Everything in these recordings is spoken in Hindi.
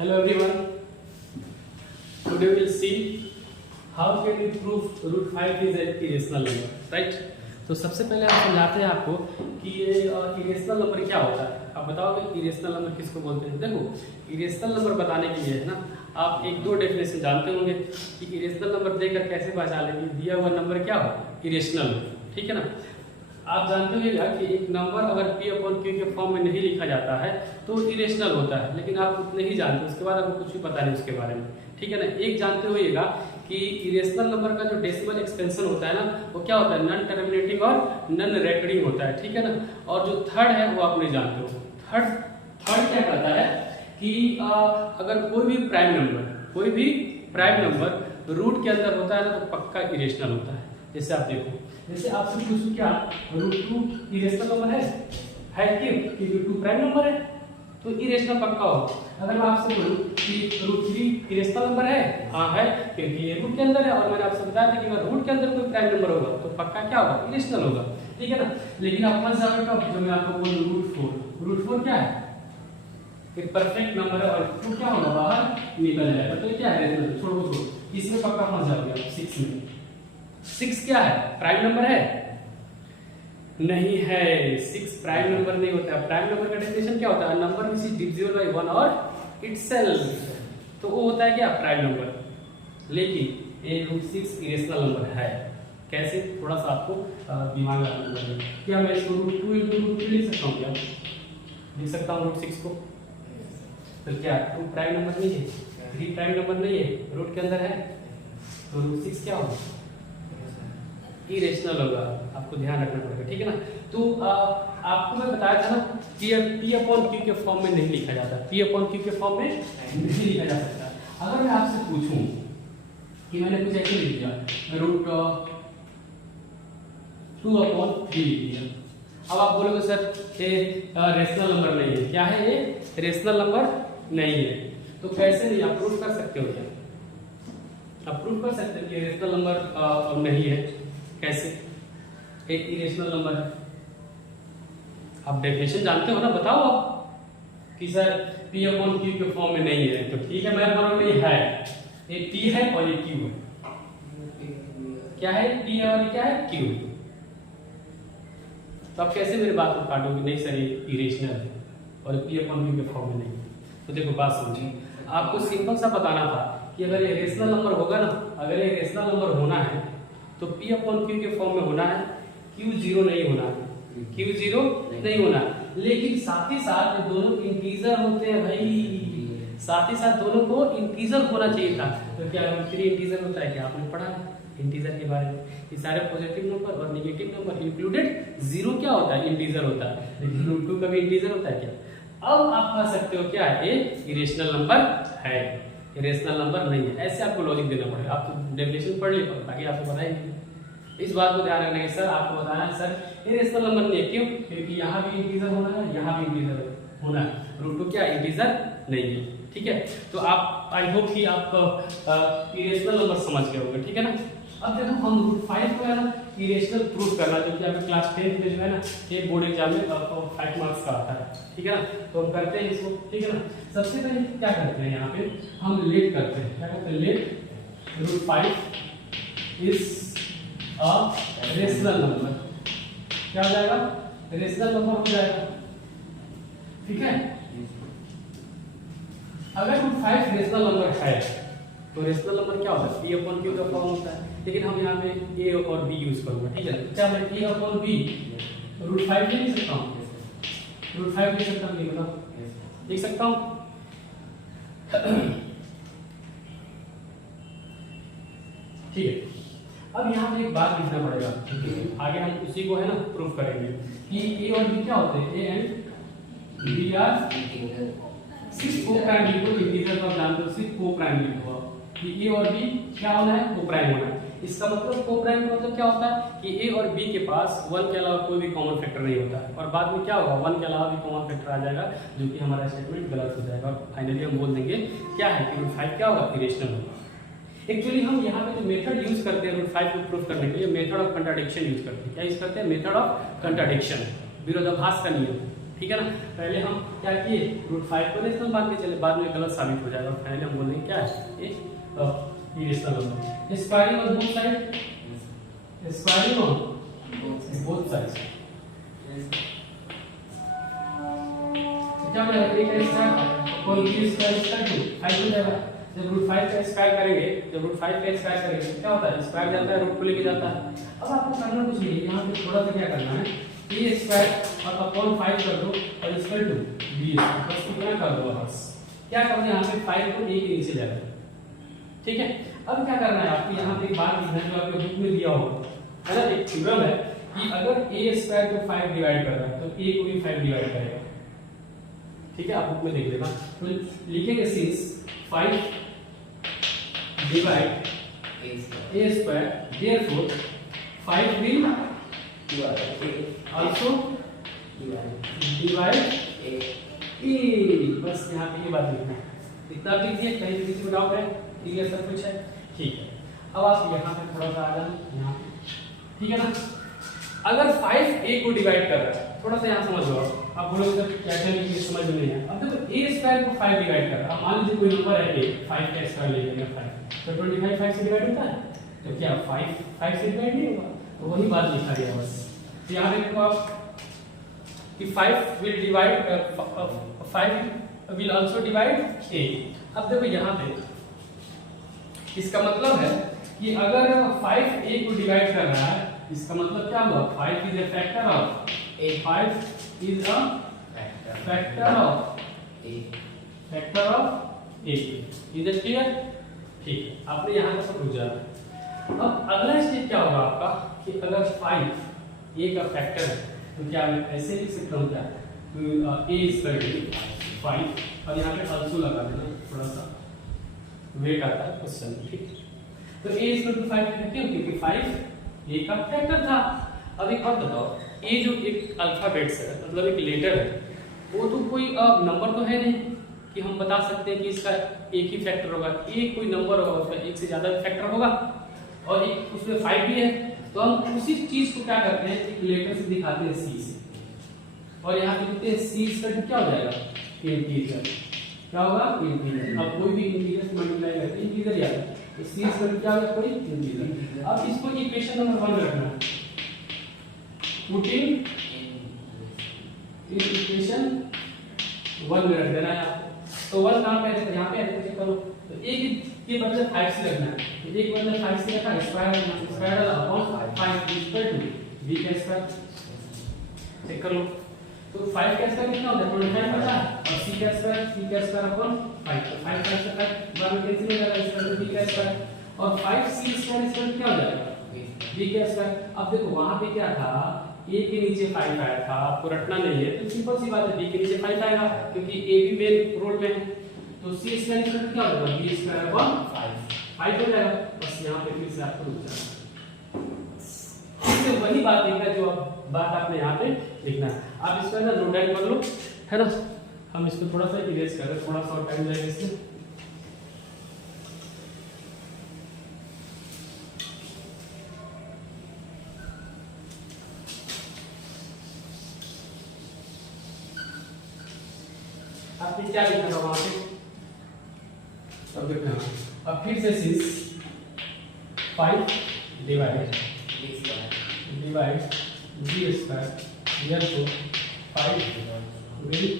Hello everyone. Today we will see how can we prove root 5 is an irrational number, right? तो सबसे पहले हम समझाते हैं आपको कि ये इरेशनल नंबर क्या होता है। आप बताओ कि इरेशनल नंबर किसको बोलते हैं। देखो, इरेशनल नंबर बताने के लिए है ना, आप एक दो डेफिनेशन जानते होंगे कि इरेशनल नंबर देकर कैसे पहचान लेंगे दिया हुआ नंबर क्या हो, इरेशनल, ठीक है ना। आप जानते होंगे कि एक नंबर अगर P अपॉन Q के फॉर्म में नहीं लिखा जाता है तो इरेशनल होता है, लेकिन आप उतने ही जानते, उसके बाद आपको कुछ भी पता नहीं उसके बारे में, ठीक है ना। एक जानते होइएगा कि इरेशनल नंबर का जो डेसिमल एक्सपेंशन होता है ना, वो क्या होता है, नॉन टर्मिनेटिंग और नॉन रेकरिंग होता है, ठीक है ना। और जो थर्ड है वो आप नहीं जानते हो। थर्ड क्या कहता है कि अगर कोई भी प्राइम नंबर रूट के अंदर होता है ना तो पक्का इरेशनल होता है। जैसे आप देखो, जैसे आपसे पूछूं क्या रूट 2 इरेशनल नंबर है क्यों, क्योंकि 2 प्राइम नंबर है तो इरेशनल पक्का हो। अगर मैं आपसे बोलूं कि रूट 3 इरेशनल नंबर है, हाँ है, क्योंकि ये रूट के अंदर है। और मैंने आपसे बताया था कि अगर रूट के अंदर कोई प्राइम नंबर होगा तो पक्का क्या होगा, इरेशनल होगा, ठीक है ना। लेकिन आप फंस जाओगे कब, जब मैं आपको बोलूं रूट 4 क्या है, एक परफेक्ट नंबर है और टू क्या होगा, बाहर निकल जाएगा, तो क्या है, छोड़ो इसमें पक्का फंस जाओगे आप। 6 में 6 क्या है, प्राइम नंबर है, नहीं है। 6 प्राइम नंबर नहीं होता है। प्राइम नंबर का डेफिनेशन क्या होता है, number which is divisible by 1 और इटसेल्फ, तो वो होता है क्या, प्राइम नंबर। लेकिन ये रूट 6 इरेशनल नंबर है। कैसे, थोड़ा सा आपको दिमाग लगाना पड़ेगा। क्या मैं इसको रूट 2 into रूट 3 लिख सकता हूँ, क्या लिख सकता हूँ रूट 6 को, तो क्या 2 प्राइम नंबर नहीं है, 3 प्राइम नंबर नहीं है, रूट के अंदर है, तो रूट 6 क्या होगा, इरेशनल होगा। आपको ध्यान रखना पड़ेगा, ठीक है ना। तो आपको मैं बताया था ना कि P अपॉन Q के फॉर्म में नहीं लिखा जाता, P अपॉन Q के फॉर्म में नहीं लिखा जा सकता। अगर मैं आपसे पूछूं कि मैंने कुछ ऐसे लिख दिया रूट 2 अपॉन 3 लिख दिया, अब आप बोलोगे सर ये रेशनल नंबर नहीं है। क्या है, ये रेशनल नंबर नहीं है। तो कैसे नहीं, आप प्रूफ कर सकते हो क्या, आप प्रूफ कर सकते हो कि रेशनल नंबर नहीं है। कैसे, एक इरेशनल नंबर है, आप डेफिनेशन जानते हो ना, बताओ आप कि सर P अपॉन Q के फॉर्म में नहीं है, तो ठीक है, मैं बोल रहा हूं ये है, ये P है और ये Q है। क्या है, P है और ये क्या है, Q। तो आप कैसे मेरी बात को काटोगे, नहीं सर ये इरेशनल है और P अपॉन Q के फॉर्म में नहीं। तो देखो बात समझिए, आपको सिंपल सा बताना था कि अगर ये रेशनल नंबर होगा ना, अगर ये रेशनल नंबर होना है तो P अपॉन Q के फॉर्म में होना है, Q 0 नहीं होना है, Q 0 नहीं होना है। लेकिन साथ ही साथ ये दोनों इंटीजर होते हैं भाई, साथ ही साथ दोनों को इंटीजर होना चाहिए था। तो क्या 3 इंटीजर होता है, क्या आपने पढ़ा है इंटीजर के बारे में, ये सारे पॉजिटिव नंबर और नेगेटिव नंबर इंक्लूडेड 0 क्या होता है, इंटीजर होता है, लेकिन रूट 2 का भी इंटीजर होता है क्या। अब आप कह सकते हो क्या है, ये इरेशनल नंबर है, इरेशनल नंबर नहीं है। ऐसे आपको लॉजिक देना पड़ेगा। आप तो डेफिनेशन पढ़ ली, बाकी आपको पता ही नहीं। इस बात को ध्यान रखना है सर, आपको बताना है सर इरेशनल नंबर नहीं है, क्यों, क्योंकि यहाँ भी इंटीजर होना है, यहाँ भी इंटीजर होना है, रूट 2 क्या इंटीजर नहीं है, ठीक है। तो आप, आई होप कि आप इरेशनल नंबर समझ गए होंगे, ठीक है ना। अब देखो हम रूट 5 को है ना इरेशनल प्रूफ करना, जो कि आपके क्लास 10 में जो है ना ये बोर्ड एग्जाम में 5 मार्क्स का आता है, ठीक है ना। तो हम करते हैं इसको, ठीक है ना। सबसे पहले क्या करते हैं, यहाँ पे हम लेट करते हैं, क्या करते हैं, let root 5 is a rational number. क्या हो जाएगा, रेशनल नंबर हो जाएगा, ठीक है। अगर रूट 5 रेशनल नंबर है तो रेशनल नंबर क्या होता है, P अपॉन Q का फॉर्म होता है। लेकिन हम यहाँ पे A और B यूज करूंगा, ठीक है। क्या मैं P अपॉन B रूट 5 नहीं लिख सकता हूँ, रूट 5 लिख सकता हूँ, नहीं बताओ, लिख सकता हूँ। ठीक है, अब यहाँ पे एक बात लिखना पड़ेगा, आगे हम उसी को है ना प्रूफ करेंगे कि A और B क्या होते हैं, A एंड B आर सिर्फ को प्राइम लिखो, इंटीजर तो आप जानते हो, सिर्फ को प्राइम लिखो कि A और B क्या होना है, को प्राइम होना है। इसका मतलब को प्राइम का मतलब क्या होता है कि A और B के पास 1 के अलावा कोई भी कॉमन फैक्टर नहीं होता है, और बाद में क्या होगा, 1 के अलावा भी कॉमन फैक्टर आ जाएगा, जो कि हमारा स्टेटमेंट गलत हो जाएगा। और फाइनली हम बोल देंगे क्या है कि रूट 5 क्या होगा, इरेशनल होगा। एक्चुअली हम यहाँ पे जो मेथड यूज करते हैं रूट 5 को प्रूफ करने के लिए, मेथड ऑफ कंट्राडिक्शन यूज करते हैं। क्या यूज करते हैं, मेथड ऑफ कंट्राडिक्शन, विरोधाभास का नियम, ठीक है ना। पहले हम क्या किए, रूट 5 को रेशनल मान के चले, बाद में गलत साबित हो जाएगा। पहले हम बोलेंगे क्या है, ये irrational number. Squaring on both side, squaring on both sides, क्या बनेगा, एक का स्क्वायर और बी स्क्वायर इसका 5 हो जाएगा। जब रूट 5 का स्क्वायर करेंगे, जब रूट 5 का स्क्वायर करेंगे क्या होता है, स्क्वायर जाता है रूट को लेके जाता है। अब आपको करना कुछ नहीं, यहाँ पे थोड़ा सा क्या करना है, ए स्क्वायर और अपॉन 5 कर दो और इक्वल टू बी, बस इतना कर दो। बस क्या करना है, यहाँ पे 5 को ए के नीचे ले आना, ठीक है। अब क्या करना है आपको, यहाँ पे एक बात लिखना है जो आपके बुक में दिया होगा, है ना। एक थ्योरम है कि अगर ए स्क्वायर को 5 डिवाइड कर रहा है तो ए को भी 5 डिवाइड करेगा, ठीक है। आप बुक में देख लेना। तो लिखेंगे since 5 divide a square, therefore 5 will also divide a। बस यहाँ पे ये बात लिखना है, इतना लिख दिया। कहीं भी किसी को डाउट है, क्लियर सब कुछ है, ठीक है। अब आप यहाँ पे थोड़ा सा आ जाना, यहाँ ठीक है ना। अगर 5 a को डिवाइड कर रहा है, थोड़ा सा यहाँ समझ लो आप बोलोगे सर क्या क्या लिखिए, समझ में नहीं है। अब देखो a स्क्वायर को 5 डिवाइड कर रहा है, मान लीजिए कोई नंबर है a, 5 का स्क्वायर ले लेंगे 5, तो 25 5 से डिवाइड होता है, तो क्या 5 से डिवाइड नहीं होगा, तो वही बात लिखा गया बस। तो यहाँ देखो आप कि 5 will divide 5 will also divide a। अब देखो यहाँ पे इसका मतलब है कि अगर 5 a को डिवाइड कर रहा है, इसका मतलब क्या हुआ, 5 is a factor of a, 5 is a factor of a, factor of a। Is it clear? ठीक है, आपने यहाँ तक रुक जाना। अब अगला स्टेप क्या होगा आपका कि अगर 5 a का फैक्टर है तो क्या मैं ऐसे लिख सकता हूँ क्या, तो a स्क्वायर 5 और यहाँ पे आल्सो लगा देना, थोड़ा सा वेट आता है क्वेश्चन, ठीक। तो a इक्वल टू 5 क्यों, क्योंकि 5 a का फैक्टर था। अब एक बात बताओ, a जो एक अल्फाबेट्स है, मतलब एक लेटर है, वो तो कोई नंबर तो है नहीं कि हम बता सकते हैं कि इसका एक ही फैक्टर होगा। एक कोई नंबर होगा, उसका एक से ज्यादा फैक्टर होगा, और एक उसमें 5 भी है। तो हम उसी चीज को क्या करते हैं, एक लेटर से दिखाते हैं c से, और यहाँ पे लिखते हैं c स्क्वायर क्या हो जाएगा, इंटीजर। क्या होगा, इंटीजर। अब कोई भी इंटीजर से मल्टीप्लाई करते हैं इंटीजर ही आता है, तो c स्क्वायर क्या होगा, कोई इंटीजर। अब इसको इक्वेशन नंबर 1 रखना है, पुट इन इक्वेशन 1 में रख देना है आपको। तो 1 कहां पे है, देखो यहाँ पे है, चेक करो। तो a के बदले 5 से रखना है, तो एक बदले 5 से रखा, square upon 5 equal to b का स्क्वायर। चेक कर लो, तो 5 का स्क्वायर कितना होता है, 25 होता है, और c का स्क्वायर अपॉन 5, 5 5 से 5 बाद में कैंसिल हो जाएगा, इसका b का स्क्वायर, और 5c स्क्वायर क्या हो जाएगा, b का स्क्वायर। अब देखो वहां पे क्या था, a के नीचे 5 आया था, आपको रटना नहीं है, तो सिंपल सी बात है, b के नीचे 5 आएगा क्योंकि a भी मेन रोल में है। तो c स्क्वायर क्या होगा, b स्क्वायर अपॉन 5 हो जाएगा। बस यहाँ पे फिर से आपको रुक जाना, इससे वही बात लिखना जो बात आपने यहाँ पे लिखना है। आप इसको ना नोट डाउन कर लो, है ना। हम इसको थोड़ा सा इरेज कर रहे हैं, थोड़ा सा और टाइम जाएगा इसमें। आपने क्या लिखा था वहां पे, अब देखना, अब फिर से 5 divide b square, therefore 5 will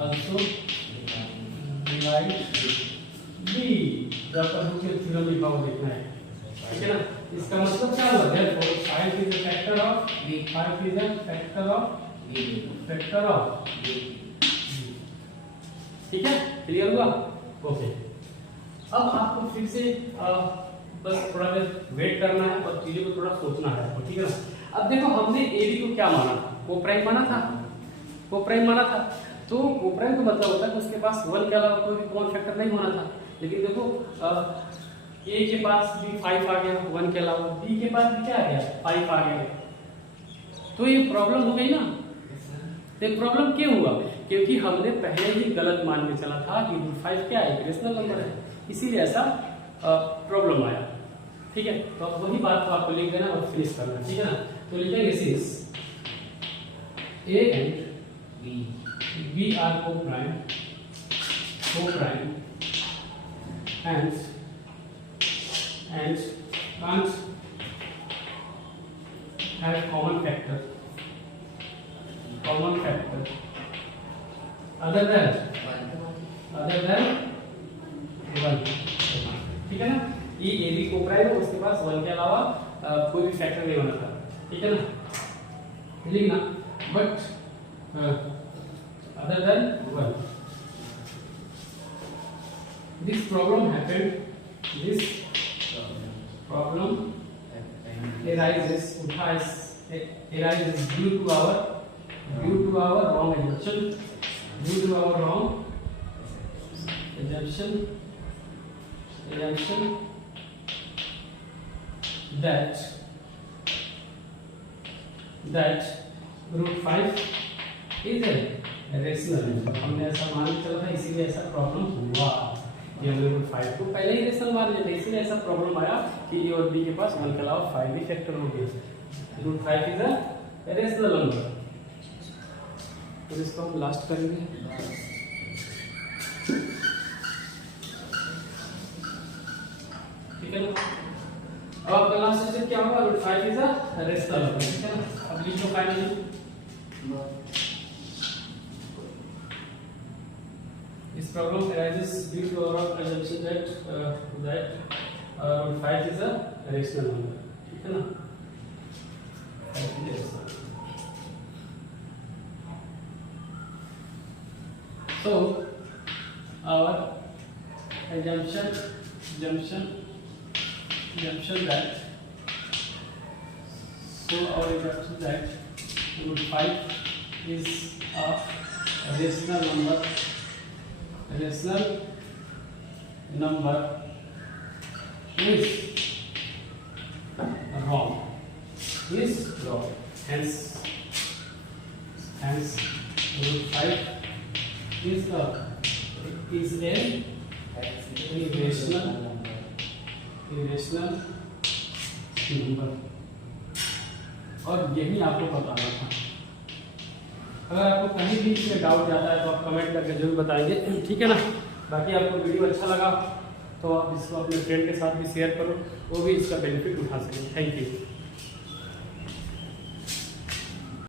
also divide b। जब तक मुझे थ्योरम लिखा हुआ देखना है, ठीक है ना। इसका मतलब क्या हुआ, therefore 5 is a factor of b, 5 is a factor of b, ठीक है, क्लियर हुआ, ओके। अब आपको फिर से बस थोड़ा देर वेट करना है और चीजों को थोड़ा सोचना है, ठीक है ना। अब देखो हमने ए बी को क्या माना था, कोप्राइम माना था, कोप्राइम माना था। तो कोप्राइम का मतलब होता है कि उसके पास 1 के अलावा कोई भी कॉमन फैक्टर नहीं होना था। लेकिन देखो ए के पास भी 5 आ गया 1 के अलावा, बी के पास भी क्या आ गया 5 आ गया, तो ये प्रॉब्लम हो गई ना। तो प्रॉब्लम क्यों हुआ, क्योंकि हमने पहले ही गलत मान के चला था कि रूट 5 क्या है, रेशनल नंबर है, इसीलिए ऐसा प्रॉब्लम आया, ठीक है। तो अब वही बात को आपको लिख देना और फिनिश करना, ठीक है ना। तो लिखेंगे since a and V are co-prime and can't have common factor other than 1, ठीक है ना। ये ए बी कोप्राइम है, उसके पास 1 के अलावा कोई भी फैक्टर नहीं होना था, ठीक है ना, लिखना but other than 1. This problem arises due to our wrong assumption that root 5 is a rational number. हमने ऐसा मान के चला था, इसीलिए ऐसा प्रॉब्लम हुआ। ये हमने रूट 5 को पहले ही रेशनल मान लिया था, इसीलिए ऐसा प्रॉब्लम आया कि ए और बी के पास 1 के अलावा 5 भी फैक्टर हो गया। Root 5 is a rational number. तो इसको हम लास्ट करेंगे। ठीक है ना। अब आपका लास्ट स्टेप क्या होगा? Root 5 is a rational number, ठीक है ना। अब लिख लो finally. This problem arises due to our assumption that root 5 is a rational number, ठीक है ना। So our assumption that root 5 is a rational number is wrong. Hence root 5 is a irrational number, और यही आपको बताना था। अगर आपको कहीं भी इसमें डाउट जाता है तो आप कमेंट करके जरूर बताएंगे, ठीक है ना। बाकी आपको वीडियो अच्छा लगा तो आप इसको अपने फ्रेंड के साथ भी शेयर करो, वो भी इसका बेनिफिट उठा सकें। Thank you.